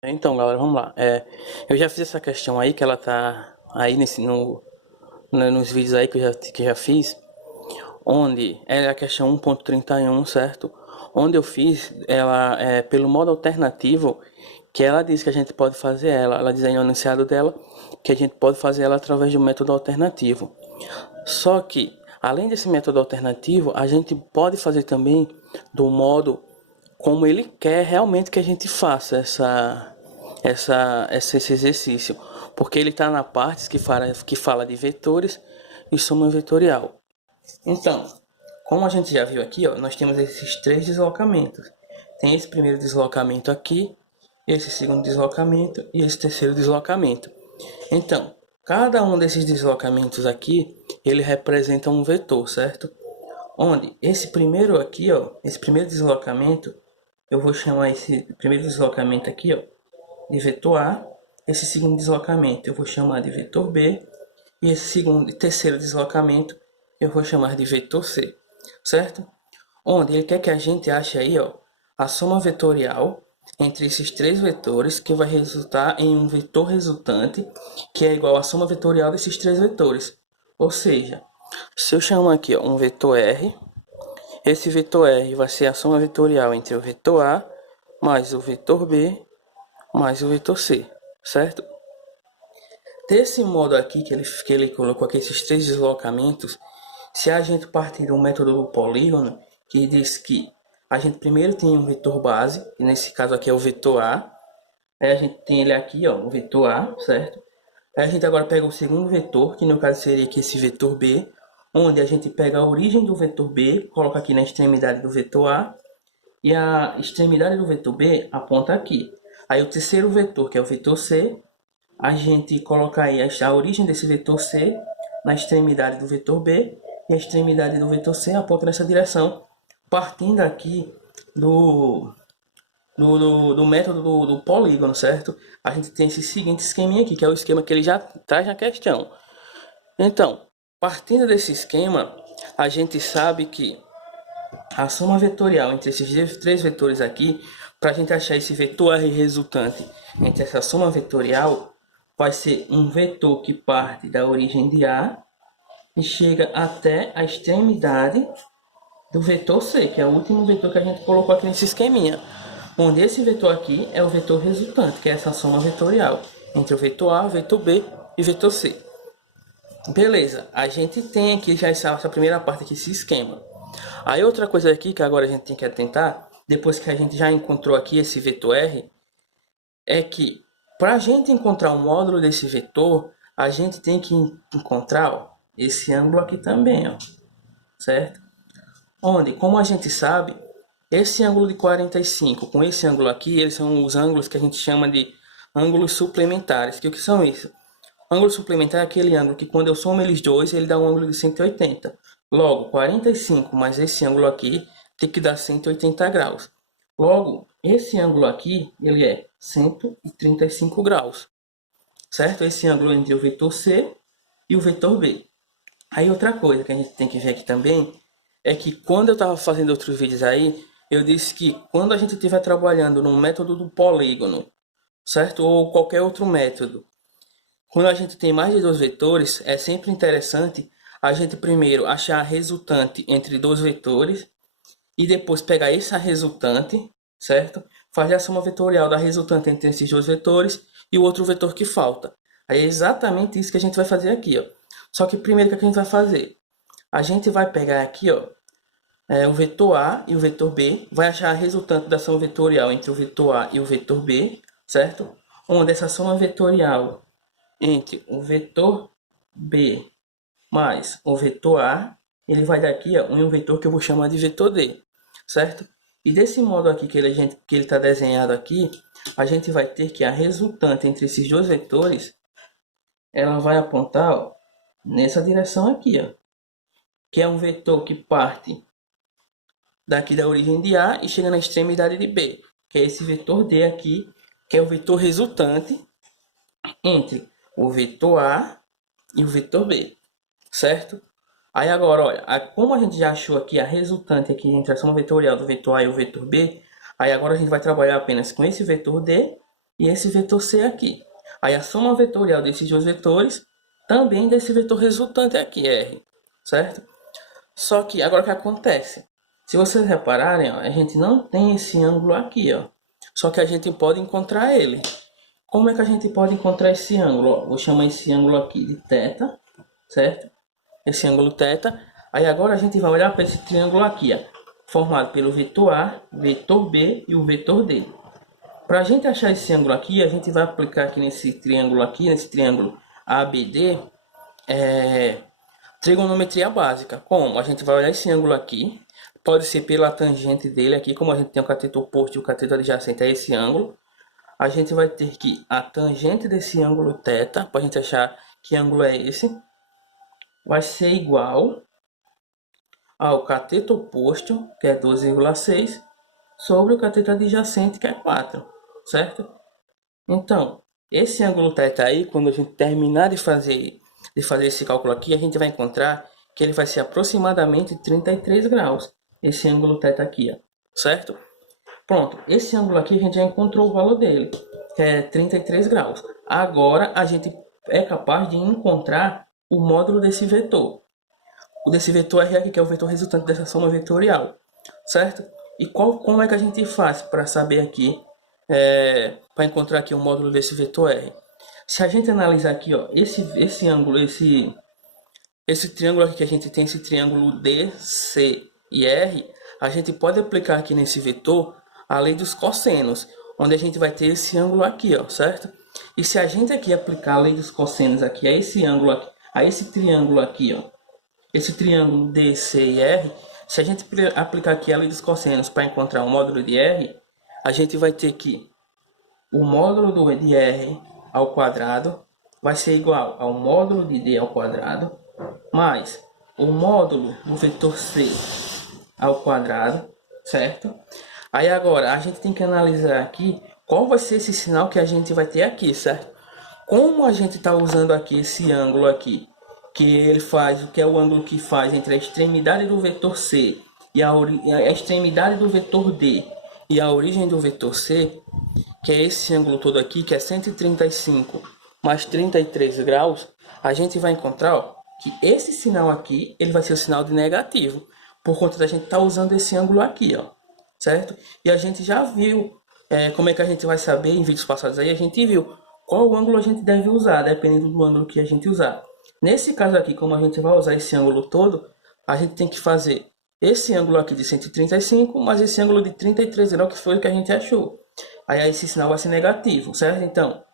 Então, galera, vamos lá. Eu já fiz essa questão aí, que ela tá aí nos vídeos aí que eu já fiz, onde é a questão 1.31, certo? Onde eu fiz ela pelo modo alternativo, que ela diz que a gente pode fazer ela diz aí no enunciado dela que a gente pode fazer ela através do método alternativo. Só que, além desse método alternativo, a gente pode fazer também do modo como ele quer realmente que a gente faça esse exercício, porque ele está na parte que fala de vetores e soma vetorial. Então, como a gente já viu aqui, ó, nós temos esses três deslocamentos. Tem esse primeiro deslocamento aqui, esse segundo deslocamento e esse terceiro deslocamento. Então, cada um desses deslocamentos aqui, ele representa um vetor, certo? Onde esse primeiro aqui, ó, esse primeiro deslocamento, eu vou chamar esse primeiro deslocamento aqui, ó, de vetor A. Esse segundo deslocamento eu vou chamar de vetor B. E esse segundo e terceiro deslocamento eu vou chamar de vetor C, certo? Onde ele quer que a gente ache aí, ó, a soma vetorial entre esses três vetores, que vai resultar em um vetor resultante, que é igual à soma vetorial desses três vetores. Ou seja, se eu chamar aqui, ó, um vetor R, esse vetor R vai ser a soma vetorial entre o vetor A mais o vetor B mais o vetor C, certo? Desse modo aqui que ele colocou aqui esses três deslocamentos, se a gente partir do método do polígono, que diz que a gente primeiro tem um vetor base, e nesse caso aqui é o vetor A, aí a gente tem ele aqui, ó, o vetor A, certo? Aí a gente agora pega o segundo vetor, que no caso seria aqui esse vetor B, onde a gente pega a origem do vetor B, coloca aqui na extremidade do vetor A, e a extremidade do vetor B aponta aqui. Aí o terceiro vetor, que é o vetor C, a gente coloca aí a origem desse vetor C na extremidade do vetor B, e a extremidade do vetor C aponta nessa direção, partindo aqui do método do polígono, certo? A gente tem esse seguinte esqueminha aqui, que é o esquema que ele já traz na questão. Então, partindo desse esquema, a gente sabe que a soma vetorial entre esses três vetores aqui, para a gente achar esse vetor R resultante entre essa soma vetorial, vai ser um vetor que parte da origem de A e chega até a extremidade do vetor C, que é o último vetor que a gente colocou aqui nesse esqueminha. Onde esse vetor aqui é o vetor resultante, que é essa soma vetorial entre o vetor A, o vetor B e o vetor C. Beleza, a gente tem aqui já essa primeira parte aqui, esse esquema. Aí outra coisa aqui que agora a gente tem que atentar, depois que a gente já encontrou aqui esse vetor R, é que para a gente encontrar o módulo desse vetor, a gente tem que encontrar, ó, esse ângulo aqui também, ó, certo? Onde, como a gente sabe, esse ângulo de 45 com esse ângulo aqui, eles são os ângulos que a gente chama de ângulos suplementares. Que o que são isso? Ângulo suplementar é aquele ângulo que quando eu somo eles dois, ele dá um ângulo de 180. Logo, 45 mais esse ângulo aqui tem que dar 180 graus. Logo, esse ângulo aqui, ele é 135 graus, certo? Esse ângulo entre o vetor C e o vetor B. Aí outra coisa que a gente tem que ver aqui também é que quando eu estava fazendo outros vídeos aí, eu disse que quando a gente estiver trabalhando no método do polígono, certo? Ou qualquer outro método, quando a gente tem mais de dois vetores, é sempre interessante a gente primeiro achar a resultante entre dois vetores e depois pegar essa resultante, certo? Fazer a soma vetorial da resultante entre esses dois vetores e o outro vetor que falta. Aí é exatamente isso que a gente vai fazer aqui, ó. Só que primeiro o que a gente vai fazer? A gente vai pegar aqui, ó, o vetor A e o vetor B, vai achar a resultante da soma vetorial entre o vetor A e o vetor B, certo? Onde essa soma vetorial entre o vetor B mais o vetor A, ele vai dar aqui, ó, um vetor que eu vou chamar de vetor D, certo? E desse modo aqui que ele está desenhado aqui, a gente vai ter que a resultante entre esses dois vetores, ela vai apontar, ó, nessa direção aqui, ó, que é um vetor que parte daqui da origem de A e chega na extremidade de B, que é esse vetor D aqui, que é o vetor resultante entre o vetor A e o vetor B, certo? Aí agora, olha, como a gente já achou aqui a resultante aqui entre a soma vetorial do vetor A e o vetor B, aí agora a gente vai trabalhar apenas com esse vetor D e esse vetor C aqui. Aí a soma vetorial desses dois vetores também desse vetor resultante aqui, R, certo? Só que agora o que acontece? Se vocês repararem, ó, a gente não tem esse ângulo aqui, ó. Só que a gente pode encontrar ele. Como é que a gente pode encontrar esse ângulo? Ó, vou chamar esse ângulo aqui de θ, certo? Esse ângulo θ. Aí agora a gente vai olhar para esse triângulo aqui, ó, formado pelo vetor A, vetor B e o vetor D. Para a gente achar esse ângulo aqui, a gente vai aplicar aqui nesse triângulo ABD, trigonometria básica. Como? A gente vai olhar esse ângulo aqui, pode ser pela tangente dele aqui, como a gente tem o cateto oposto e o cateto adjacente a esse ângulo. A gente vai ter que a tangente desse ângulo θ, para a gente achar que ângulo é esse, vai ser igual ao cateto oposto, que é 12,6, sobre o cateto adjacente, que é 4, certo? Então, esse ângulo θ aí, quando a gente terminar de fazer esse cálculo aqui, a gente vai encontrar que ele vai ser aproximadamente 33 graus, esse ângulo θ aqui, ó, certo? Pronto, esse ângulo aqui a gente já encontrou o valor dele, que é 33 graus. Agora a gente é capaz de encontrar o módulo desse vetor. O desse vetor R aqui, que é o vetor resultante dessa soma vetorial, certo? E como é que a gente faz para saber aqui, para encontrar aqui o módulo desse vetor R? Se a gente analisar aqui, ó, esse ângulo, esse triângulo aqui que a gente tem, esse triângulo D, C e R, a gente pode aplicar aqui nesse vetor a lei dos cossenos, onde a gente vai ter esse ângulo aqui, ó, certo? E se a gente aqui aplicar a lei dos cossenos aqui a esse ângulo aqui, a esse triângulo aqui, ó, esse triângulo D, C e R, se a gente aplicar aqui a lei dos cossenos para encontrar o módulo de R, a gente vai ter que o módulo de R ao quadrado vai ser igual ao módulo de D ao quadrado mais o módulo do vetor C ao quadrado, certo? Aí agora a gente tem que analisar aqui qual vai ser esse sinal que a gente vai ter aqui, certo? Como a gente está usando aqui esse ângulo aqui, que ele faz, o que é o ângulo que faz entre a extremidade do vetor C e a extremidade do vetor D e a origem do vetor C, que é esse ângulo todo aqui, que é 135 mais 33 graus, a gente vai encontrar, ó, que esse sinal aqui, ele vai ser o sinal de negativo, por conta da gente estar usando esse ângulo aqui, ó, certo? E a gente já viu como é que a gente vai saber, em vídeos passados aí, a gente viu qual ângulo a gente deve usar, dependendo do ângulo que a gente usar. Nesse caso aqui, como a gente vai usar esse ângulo todo, a gente tem que fazer esse ângulo aqui de 135, mais esse ângulo de 33 graus, que foi o que a gente achou. Aí esse sinal vai ser negativo, certo? Então,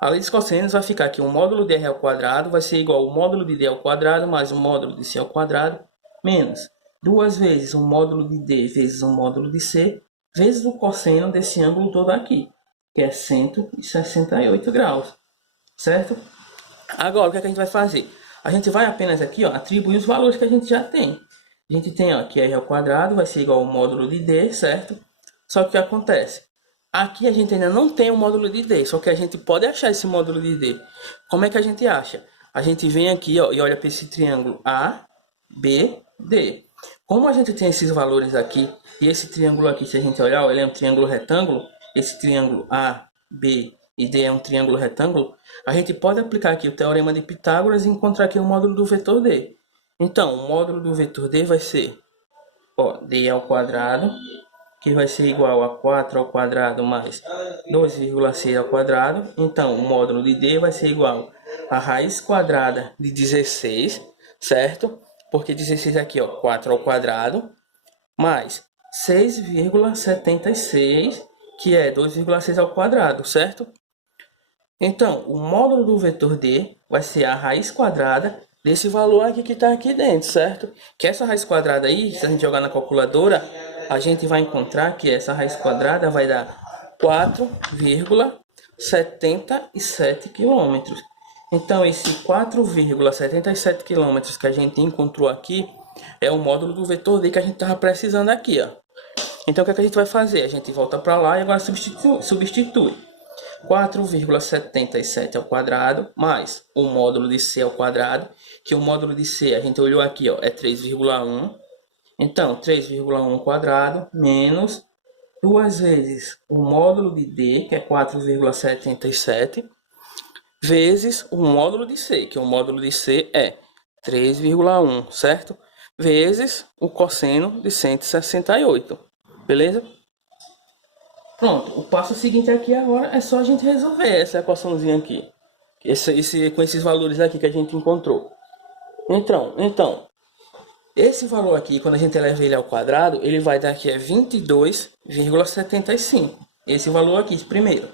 a lei dos cossenos vai ficar aqui, o módulo de R ao quadrado vai ser igual ao módulo de D ao quadrado, mais o módulo de C ao quadrado, menos 2 vezes o módulo de D vezes o módulo de C, vezes o cosseno desse ângulo todo aqui, que é 168 graus, certo? Agora, o que é que a gente vai fazer? A gente vai apenas aqui, ó, atribuir os valores que a gente já tem. A gente tem, ó, que R ao quadrado vai ser igual ao módulo de D, certo? Só que o que acontece? Aqui a gente ainda não tem o módulo de D, só que a gente pode achar esse módulo de D. Como é que a gente acha? A gente vem aqui, ó, e olha para esse triângulo A, B, D. Como a gente tem esses valores aqui, e esse triângulo aqui, se a gente olhar, ó, ele é um triângulo retângulo, esse triângulo A, B e D é um triângulo retângulo, a gente pode aplicar aqui o teorema de Pitágoras e encontrar aqui o módulo do vetor D. Então, o módulo do vetor D vai ser, ó, D ao quadrado, que vai ser igual a 4 ao quadrado mais 2,6 ao quadrado. Então, o módulo de D vai ser igual a raiz quadrada de 16, certo? Porque 16 aqui, ó, 4 ao quadrado, mais 6,76, que é 2,6 ao quadrado, certo? Então, o módulo do vetor D vai ser a raiz quadrada desse valor aqui que está aqui dentro, certo? Que essa raiz quadrada aí, se a gente jogar na calculadora, a gente vai encontrar que essa raiz quadrada vai dar 4,77 km. Então, esse 4,77 km que a gente encontrou aqui é o módulo do vetor D que a gente estava precisando aqui, ó. Então, o que é que a gente vai fazer? A gente volta para lá e agora substitui 4,77 ao quadrado mais o módulo de C ao quadrado, que o módulo de C, a gente olhou aqui, ó, é 3,1. Então, 3,1 ao quadrado menos duas vezes o módulo de D, que é 4,77, vezes o módulo de C, que o módulo de C é 3,1, certo? Vezes o cosseno de 168, beleza? Pronto, o passo seguinte aqui agora é só a gente resolver essa equaçãozinha aqui. Com esses valores aqui que a gente encontrou. Então, esse valor aqui, quando a gente eleva ele ao quadrado, ele vai dar aqui 22,75. Esse valor aqui, primeiro.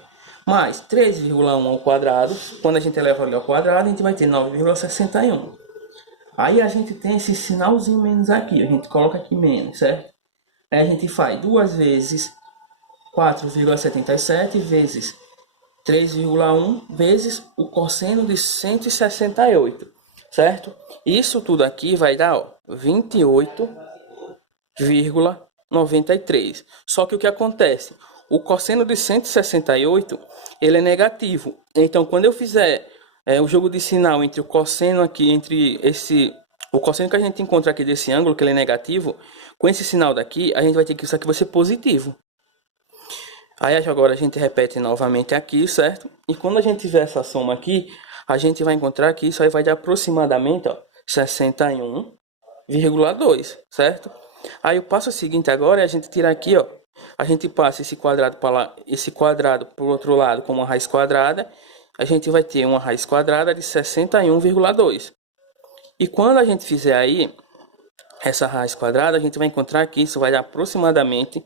Mais 3,1 ao quadrado, quando a gente eleva ele ao quadrado, a gente vai ter 9,61. Aí a gente tem esse sinalzinho menos aqui, a gente coloca aqui menos, certo? Aí a gente faz 2 vezes 4,77 vezes 3,1 vezes o cosseno de 168, certo? Isso tudo aqui vai dar 28,93. Só que o que acontece? O cosseno de 168, ele é negativo. Então, quando eu fizer o jogo de sinal entre o cosseno aqui, o cosseno que a gente encontra aqui desse ângulo, que ele é negativo, com esse sinal daqui, a gente vai ter que isso aqui vai ser positivo. Aí agora a gente repete novamente aqui, certo? E quando a gente tiver essa soma aqui, a gente vai encontrar que isso aí vai de aproximadamente 61,2, certo? Aí o passo seguinte agora é a gente tirar aqui, a gente passa esse quadrado para lá, esse quadrado para o outro lado com uma raiz quadrada, a gente vai ter uma raiz quadrada de 61,2. E quando a gente fizer aí essa raiz quadrada, a gente vai encontrar que isso vai dar aproximadamente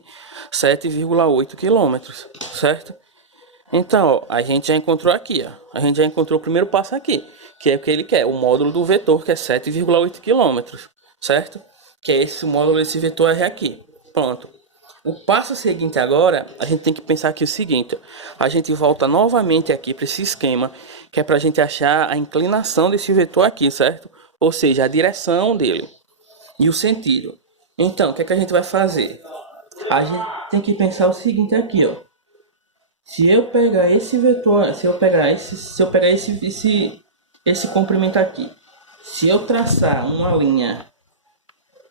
7,8 quilômetros, certo? Então, a gente já encontrou aqui, a gente já encontrou o primeiro passo aqui, que é o que ele quer, o módulo do vetor, que é 7,8 quilômetros, certo? Que é esse módulo desse vetor R aqui. Pronto. O passo seguinte agora, a gente tem que pensar aqui o seguinte, a gente volta novamente aqui para esse esquema, que é para a gente achar a inclinação desse vetor aqui, certo? Ou seja, a direção dele e o sentido. Então, o que é que a gente vai fazer? A gente tem que pensar o seguinte aqui, Se eu pegar esse vetor, se eu pegar esse comprimento aqui, se eu traçar uma linha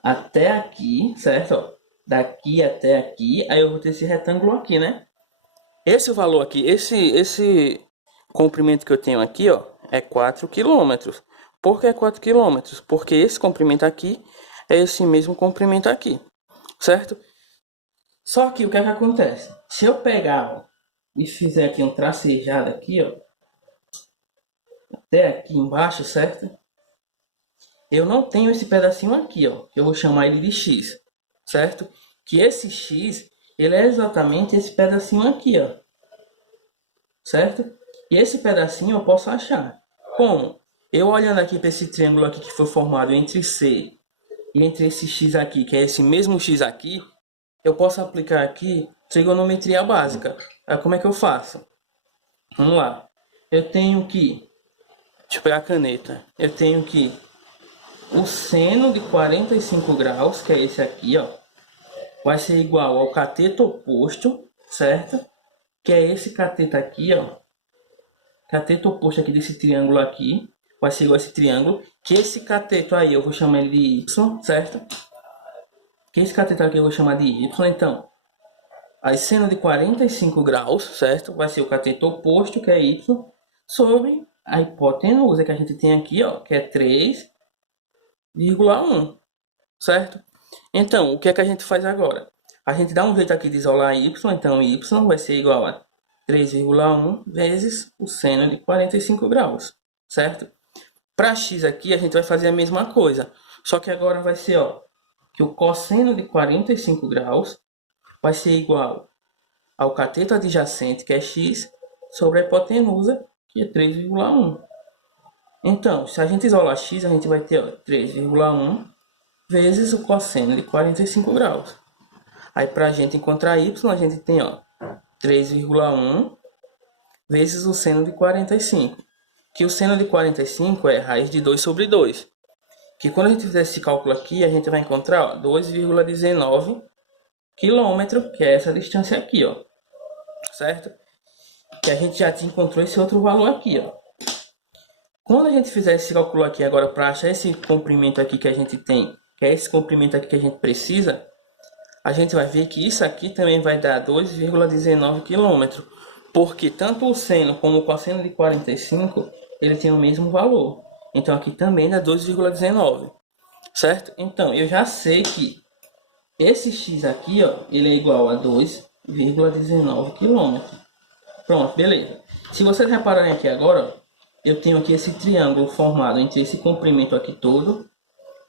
até aqui, certo? Daqui até aqui, aí eu vou ter esse retângulo aqui, né? Esse valor aqui, esse comprimento que eu tenho aqui, é 4 quilômetros. Por que 4 quilômetros? Porque esse comprimento aqui é esse mesmo comprimento aqui, certo? Só que o que é que acontece? Se eu pegar e fizer aqui um tracejado aqui, até aqui embaixo, certo? Eu não tenho esse pedacinho aqui, que eu vou chamar ele de X, certo? Que esse X, ele é exatamente esse pedacinho aqui, certo? E esse pedacinho eu posso achar. Como? Eu olhando aqui para esse triângulo aqui que foi formado entre C e entre esse X aqui, que é esse mesmo X aqui, eu posso aplicar aqui trigonometria básica. Aí como é que eu faço? Vamos lá. Eu tenho que... Deixa eu pegar a caneta. Eu tenho que... O seno de 45 graus, que é esse aqui, vai ser igual ao cateto oposto, certo? Que é esse cateto aqui, Cateto oposto aqui desse triângulo aqui, vai ser igual a esse triângulo. Que esse cateto aí eu vou chamar ele de Y, certo? Que esse cateto aqui eu vou chamar de Y, então... A seno de 45 graus, certo? Vai ser o cateto oposto, que é Y, sobre a hipotenusa que a gente tem aqui, que é 3,1, certo? Então, o que é que a gente faz agora? A gente dá um jeito aqui de isolar Y, então Y vai ser igual a 3,1 vezes o seno de 45 graus, certo? Para X aqui, a gente vai fazer a mesma coisa, só que agora vai ser, que o cosseno de 45 graus vai ser igual ao cateto adjacente, que é x, sobre a hipotenusa, que é 3,1. Então, se a gente isolar x, a gente vai ter 3,1 vezes o cosseno de 45 graus. Aí, para a gente encontrar y, a gente tem 3,1 vezes o seno de 45. Que o seno de 45 é raiz de 2 sobre 2. Que quando a gente fizer esse cálculo aqui, a gente vai encontrar 2,19 quilômetros, que é essa distância aqui, certo? Que a gente já encontrou esse outro valor aqui, Quando a gente fizer esse cálculo aqui agora para achar esse comprimento aqui que a gente tem, que é esse comprimento aqui que a gente precisa, a gente vai ver que isso aqui também vai dar 2,19 km, porque tanto o seno como o cosseno de 45, ele tem o mesmo valor. Então aqui também dá 2,19, certo? Então eu já sei que esse x aqui, ó, ele é igual a 2,19 km. Pronto, beleza. Se vocês repararem aqui agora, ó, eu tenho aqui esse triângulo formado entre esse comprimento aqui todo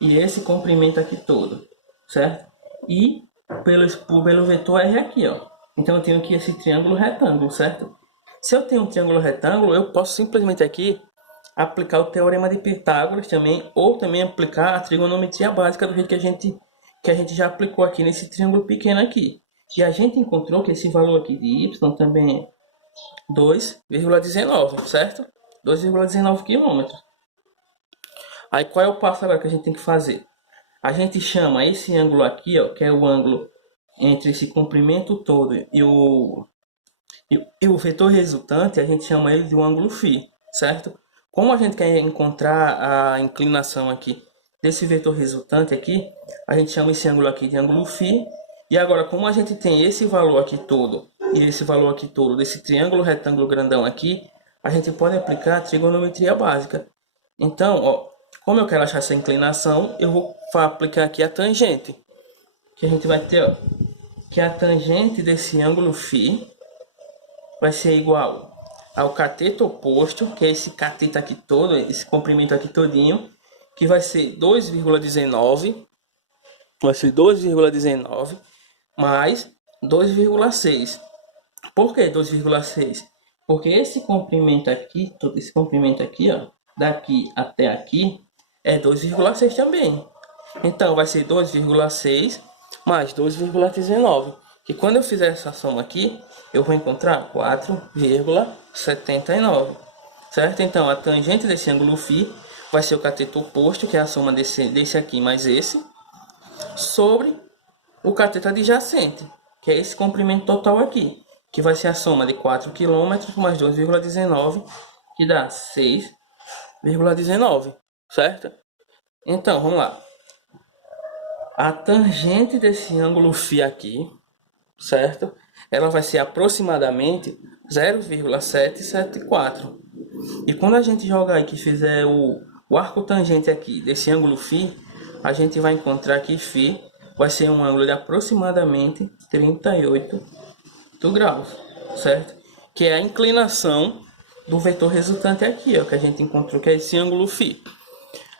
e esse comprimento aqui todo, certo? E pelo vetor R aqui, ó. Então eu tenho aqui esse triângulo retângulo, certo? Se eu tenho um triângulo retângulo, eu posso simplesmente aqui aplicar o teorema de Pitágoras também, ou também aplicar a trigonometria básica do jeito que a gente já aplicou aqui nesse triângulo pequeno aqui. E a gente encontrou que esse valor aqui de y também é 2,19, certo? 2,19 km. Aí qual é o passo agora que a gente tem que fazer? A gente chama esse ângulo aqui, ó, que é o ângulo entre esse comprimento todo e o vetor resultante, a gente chama ele de um ângulo φ, certo? Como a gente quer encontrar a inclinação aqui desse vetor resultante aqui, a gente chama esse ângulo aqui de ângulo φ. E agora, como a gente tem esse valor aqui todo e esse valor aqui todo desse triângulo retângulo grandão aqui, a gente pode aplicar a trigonometria básica. Então, ó, como eu quero achar essa inclinação, eu vou aplicar aqui a tangente. Que a gente vai ter, ó, que a tangente desse ângulo φ vai ser igual ao cateto oposto, que é esse cateto aqui todo, esse comprimento aqui todinho, que vai ser 2,19, vai ser 2,19 mais 2,6. Por que 2,6? Porque esse comprimento aqui, todo esse comprimento aqui, ó, daqui até aqui, é 2,6 também. Então vai ser 2,6 mais 2,19. Que quando eu fizer essa soma aqui, eu vou encontrar 4,79. Certo? Então a tangente desse ângulo φ vai ser o cateto oposto, que é a soma desse aqui mais esse, sobre o cateto adjacente, que é esse comprimento total aqui, que vai ser a soma de 4 km mais 2,19, que dá 6,19, certo? Então, vamos lá. A tangente desse ângulo φ aqui, certo? Ela vai ser aproximadamente 0,774. E quando a gente jogar aqui, fizer o arco tangente aqui desse ângulo φ, a gente vai encontrar que φ vai ser um ângulo de aproximadamente 38 graus, certo? Que é a inclinação do vetor resultante aqui, ó, que a gente encontrou, que é esse ângulo φ.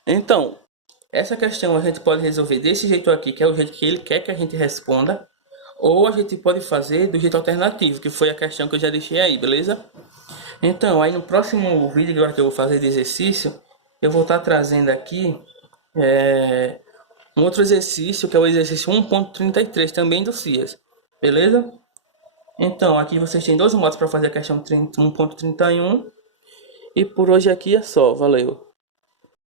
Então, essa questão a gente pode resolver desse jeito aqui, que é o jeito que ele quer que a gente responda, ou a gente pode fazer do jeito alternativo, que foi a questão que eu já deixei aí, beleza? Então, aí no próximo vídeo agora que eu vou fazer de exercício, eu vou estar trazendo aqui um outro exercício, que é o exercício 1.33, também do CIAS, beleza? Então, aqui vocês têm dois modos para fazer a questão 1.31, e por hoje aqui é só, valeu!